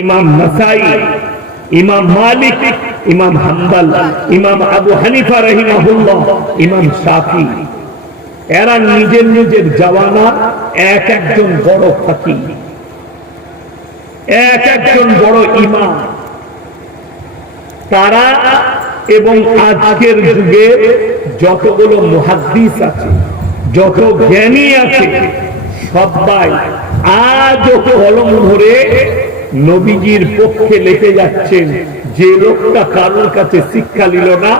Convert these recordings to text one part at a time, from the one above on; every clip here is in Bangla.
ইমাম নাসাই, ইমাম মালিক, ইমাম হাম্বল, ইমাম আবু হানিফা রাহিমাহুল্লাহ, ইমাম শাফি, এরা নিজের নিজের জাওয়ানা এক একজন বড় ফকিহ, এক একজন বড় ইমাম। তারা এবং আজকের যুগে যতগুলো মুহাদ্দিস আছে, যত জ্ঞানী আছে, সবাই আজও কলম ধরে নবীজির পক্ষে লিখে যাচ্ছেন। যে লোকটা কারোর কাছে শিক্ষা নিল না,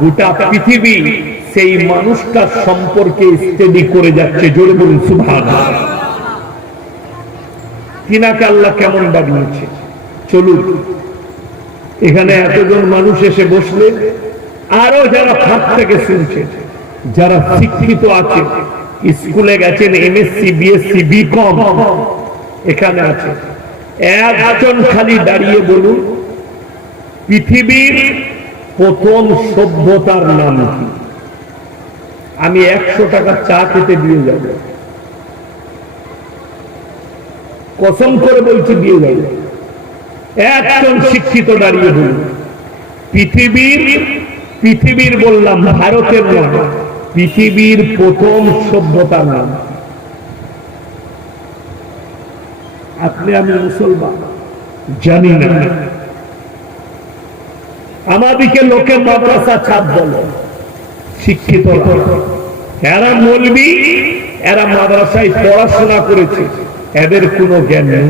গোটা পৃথিবী সেই মানুষটার সম্পর্কে স্টাডি করে যাচ্ছে। জোরে বলুন সুবহানাল্লাহ। তিনাকে আল্লাহ কেমন বানিয়েছে। চলুন, এখানে এতজন মানুষ এসে বসলে, আরো যারা ফাঁক থেকে শুনছে, যারা শিক্ষিত আছে, স্কুলে গেছেন, এমএসসি, বিএসসি, বিকম এখানে আছে, একজন খালি দাঁড়িয়ে বলুন, পৃথিবীর প্রথম সভ্যতার নাম কি? আমি 100 টাকা চা খেতে দিয়ে যাব, কসম করে বলছি দিয়ে যাব। একজন শিক্ষিত দাঁড়িয়ে বলুন, পৃথিবীর বললাম, ভারতের নাম, পৃথিবীর প্রথম সভ্যতার নাম। আপনি আমি মুসলমান, জানি না। আমাদিকে লোকে মাদ্রাসা ছাপ বলে, শিক্ষিত এরা মৌলবি, এরা মাদ্রাসায় পড়াশোনা করেছে, এদের কোনো জ্ঞান নেই।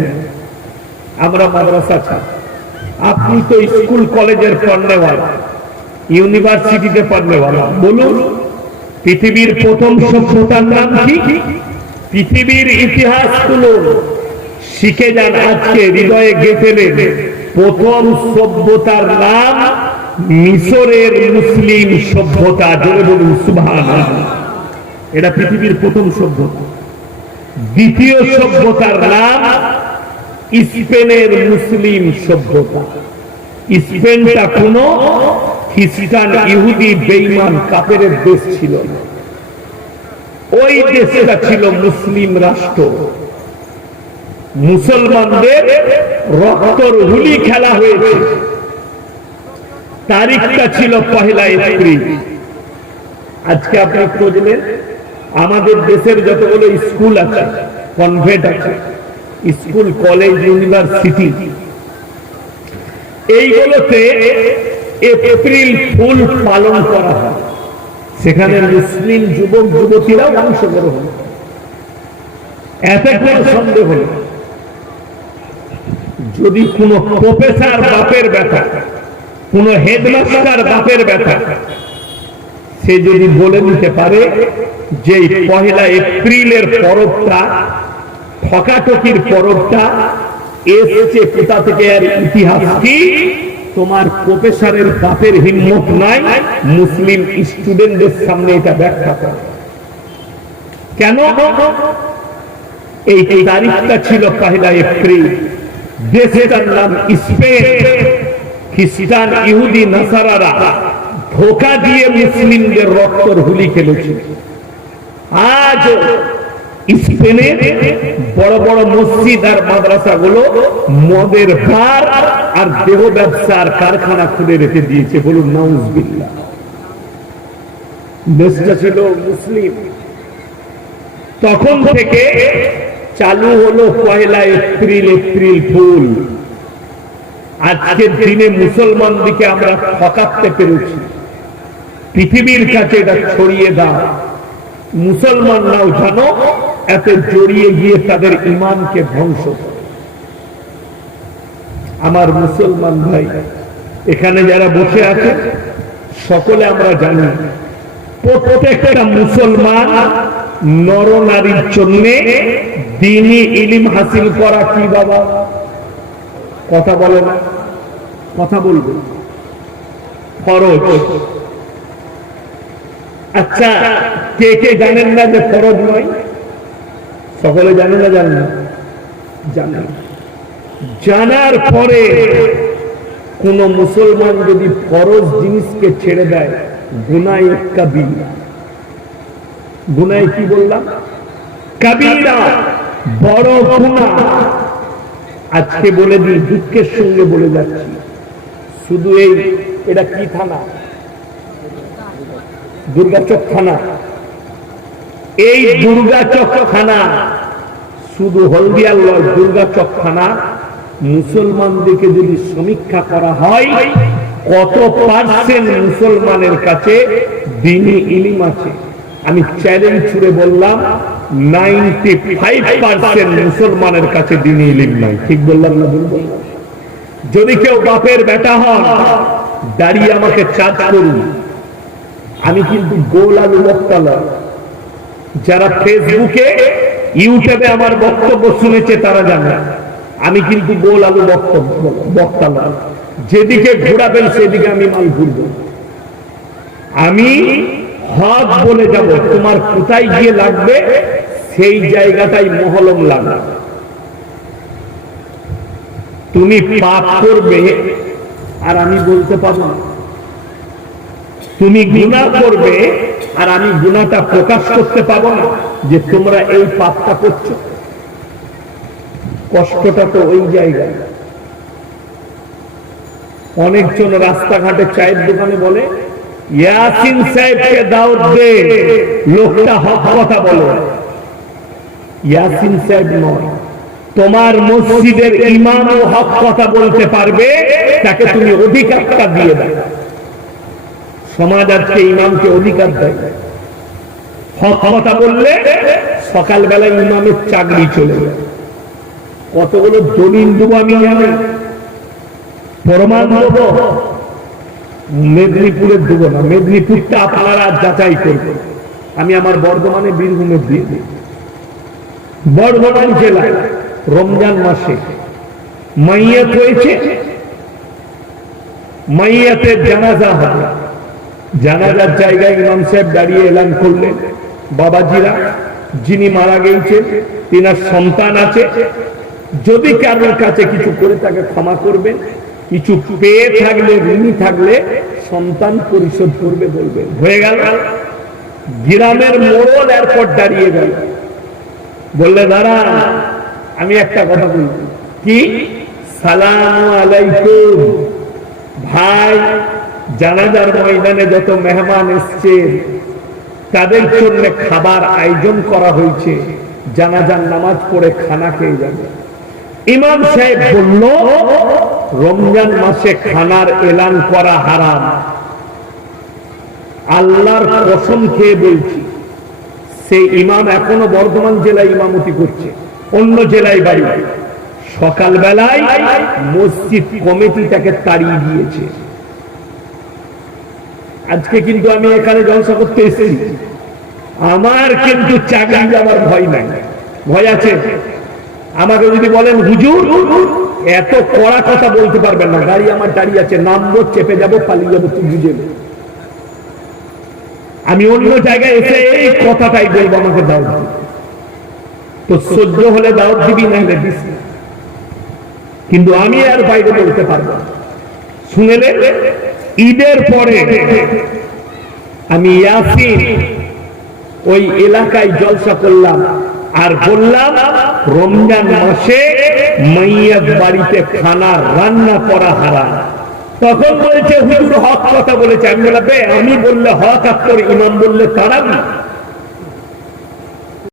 আমরা মাদ্রাসা ছাপ। আপনি তো স্কুল কলেজের পড়নেওয়ালা, ইউনিভার্সিটিতে পড়নেওয়ালা। বলুন, পৃথিবীর প্রথম সভ্যতার নাম কি? পৃথিবীর ইতিহাসগুলো শিখে যান, আজকে হৃদয়ে গেঁথে নেন। প্রথম সভ্যতার নাম মিশরের মুসলিম সভ্যতা। জোরে বলুন সুবহানাল্লাহ। এটা পৃথিবীর প্রথম সভ্যতা। দ্বিতীয় সভ্যতার নাম স্পেনের মুসলিম সভ্যতা। স্পেনটা কোন খ্রিস্টান, ইহুদি, বেঈমান, কাফেরের দেশ ছিল না। ওই দেশটা ছিল মুসলিম রাষ্ট্র। মুসলমানদের রক্তর হুলি খেলা হয়েছে। তারিখটা ছিল 1 এপ্রিল। আজকে আপনি খুঁজলেন, আমাদের দেশের যতগুলো স্কুল আছে, কনভেন্ট আছে, স্কুল, কলেজ, ইউনিভার্সিটি, এইগুলোতে এপ্রিল ফুল পালন করা হয়। সেখানে মুসলিম যুবক যুবতীরাও অংশগ্রহণ। এতে কোনো সন্দেহ নেই। যদি কোনো প্রফেসর বাপের ব্যাটা, কোন হেডমাস্টার বাপের ব্যাটা, সে যদি বলে দিতে পারে যে 1 এপ্রিলের পরবটা, ঠকাঠকির পরবটা এসেছে কোথা থেকে, আর ইতিহাস কি, তোমার প্রফেসরের বাপের হিম্মত নাই মুসলিম স্টুডেন্টদের সামনে এটা ব্যাখ্যা করে। কেন? এই তারিখটা ছিল 1 এপ্রিল। দেশটার নাম স্পেন। খ্রিস্টান, ইহুদি, নাসারারা ধোঁকা দিয়ে মুসলিমদের রক্তর হুলি খেলেছিল। আজ স্পেনের বড় বড় মসজিদ আর মাদ্রাসাগুলো মদের বার আর দেহ ব্যবসার কারখানা খুলে রেখে দিয়েছে। বলুন নাউজুবিল্লাহ। দেশটা ছিল মুসলিম। তখন থেকে চালু হলো 1 এপ্রিল, এপ্রিল ফুল। আজকের দিনে মুসলমানদেরকে আমরা ঠকাতে পেরেছি। পৃথিবীর কাছে এটা ছড়িয়ে দাও। মুসলমানরাও জানো, এতে জড়িয়ে গিয়ে তাদের ঈমানকে ধ্বংস করে। আমার মুসলমান ভাই, এখানে যারা বসে আছে সকলে আমরা জানি, প্রত্যেকটা মুসলমান নর নারীর জন্য দ্বীনি ইলম হাসিল করা কি বাবা? কথা বলে না, কথা বলবে, ফরজ। আচ্ছা, কে কে জানেন না যে ফরজ নয়? সকলে জানে না? জানেন না? জানেন। জানার পরে কোন মুসলমান যদি ফরজ জিনিসকে ছেড়ে দেয়, গুনাহ কাবীরা। গুনাহ কি বললাম? কাবীরা, বড় গুনাহ। আজকে বলে দিই, দুঃখের সঙ্গে বলে যাচ্ছি, শুধু এটা কি থানা? দুর্গাচক থানা। এই দুর্গাচক থানা শুধু হলদিয়ার লয়, দুর্গাচক থানা মুসলমানদেরকে যদি সমীক্ষা করা হয়, কত পার্সেন্ট মুসলমানের কাছে দ্বীনি ইলম আছে? আমি চ্যালেঞ্জ ছুড়ে বললাম 95% মুসলমানের কাছে দ্বীনি ইলম নাই। ঠিক বললাম না ভুল বললাম? যদি কেউ বাপের বেটা হন, দাঁড়িয়ে আমাকে চার্জ করুন, আমি কিন্তু গোল আলু বক্তা নয়। যারা ফেসবুকে ইউটিউবে আমার বক্তব্য শুনেছে তারা জানে আমি কিন্তু গোল আলু বক্তা নয়। যেদিকে ঘোরাবেন সেদিকে আমি মাল ঘুরব। আমি হক বলে যাব, তোমার কোথায় গিয়ে লাগবে সেই জায়গাটাই মহলম লাগবে। তুমি পাপ করবে আর আমি বলতে পারবো না, তুমি গুনাহ করবে আর আমি গুনাহটা প্রকাশ করতে পারবো না যে তোমরা এই পাপটা করছো। কষ্টটা তো ওই জায়গায়। অনেকজন রাস্তাঘাটে চায়ের দোকানে বলে ইয়াসিন সাহেবকে দাওয়াত দে, লোকটা হক কথা বলে। ইয়াসিন সাহেব নয়, তোমার মসজিদের ইমামও হক কথা বলতে পারবে, তাকে তুমি অধিকারটা দিয়ে দাও। সমাজ আজকে ইমামকে অধিকার দেয়। হক কথা বললে সকালবেলায় ইমামের চাকরি চলে যায়। কতগুলো দলিল দেবো আমি, জানি প্রমাণ দেবো। মেদিনীপুরের দেবো না, মেদিনীপুরটা আপনারা যাচাই করবেন। আমি আমার বর্ধমানে বীরভূমে দিয়ে দিই। বর্ধমান জেলায় রমজান মাসে মাইয়াত হয়েছে, মাইয়াতের জানাজা হবে। জানাজার জায়গায় ইমাম সাহেব দাঁড়িয়ে এলান করলেন, বাবাজিরা, যিনি মারা গেছেন তিনার সন্তান আছে, যদি কারোর কাছে কিছু করে তাকে ক্ষমা করবেন, কিছু পেয়ে থাকলে ঋণী থাকলে সন্তান পরিশোধ করবে বলবেন। হয়ে গেল। গ্রামের মোড়ল এরপর দাঁড়িয়ে গেল, বললে দাঁড়া আমি একটা কথা বলব। কি? সালাম আলাইকুম ভাই, জানাজার ময়দানে যত মেহমান এসছে তাদের জন্য খাবার আয়োজন করা হয়েছে, জানাজার নামাজ পড়ে খানা খেয়ে যাবে। ইমাম সাহেব বলল রমজান মাসে খানার এলান করা হারাম। আল্লাহর কসম খেয়ে বলছি, সেই ইমাম এখনো বর্ধমান জেলায় ইমামতি করছে, অন্য জেলায় বাড়ি। সকালবেলায় মসজিদ কমিটি তাকে তাড়িয়ে দিয়েছে। আজকে কিন্তু আমি এখানে জলসা করতে এসেছি, আমার কিন্তু চাকরি যাওয়ার ভয় নাই। ভয় আছে? আমাকে যদি বলেন হুজুর এত কড়া কথা বলতে পারবেন না, গাড়ি আমার দাঁড়িয়ে আছে, নামবো, চেপে যাবো, পালিয়ে যাবো, তুই বুঝে নে। আমি অন্য জায়গায় এসে এই কথাটাই বলবো, আমাকে দাওয়াত দিবি। তো সহ্য হলে দাওয়াত দিবি, না হলে দিস না। কিন্তু আমি আর বাইরে বলতে পারবো না। শুনেলে ঈদের পরে আমি ইয়াসিন ওই এলাকায় জলসা করলাম আর বললাম রমজান মাসে মাইয়াত বাড়িতে খানা রান্না করা হারাম। তখন বলেছে হুজুর হক কথা বলেছে। আমি বললাম আমি বললে হক, আর তোর ইমাম বললে তাড়াবি?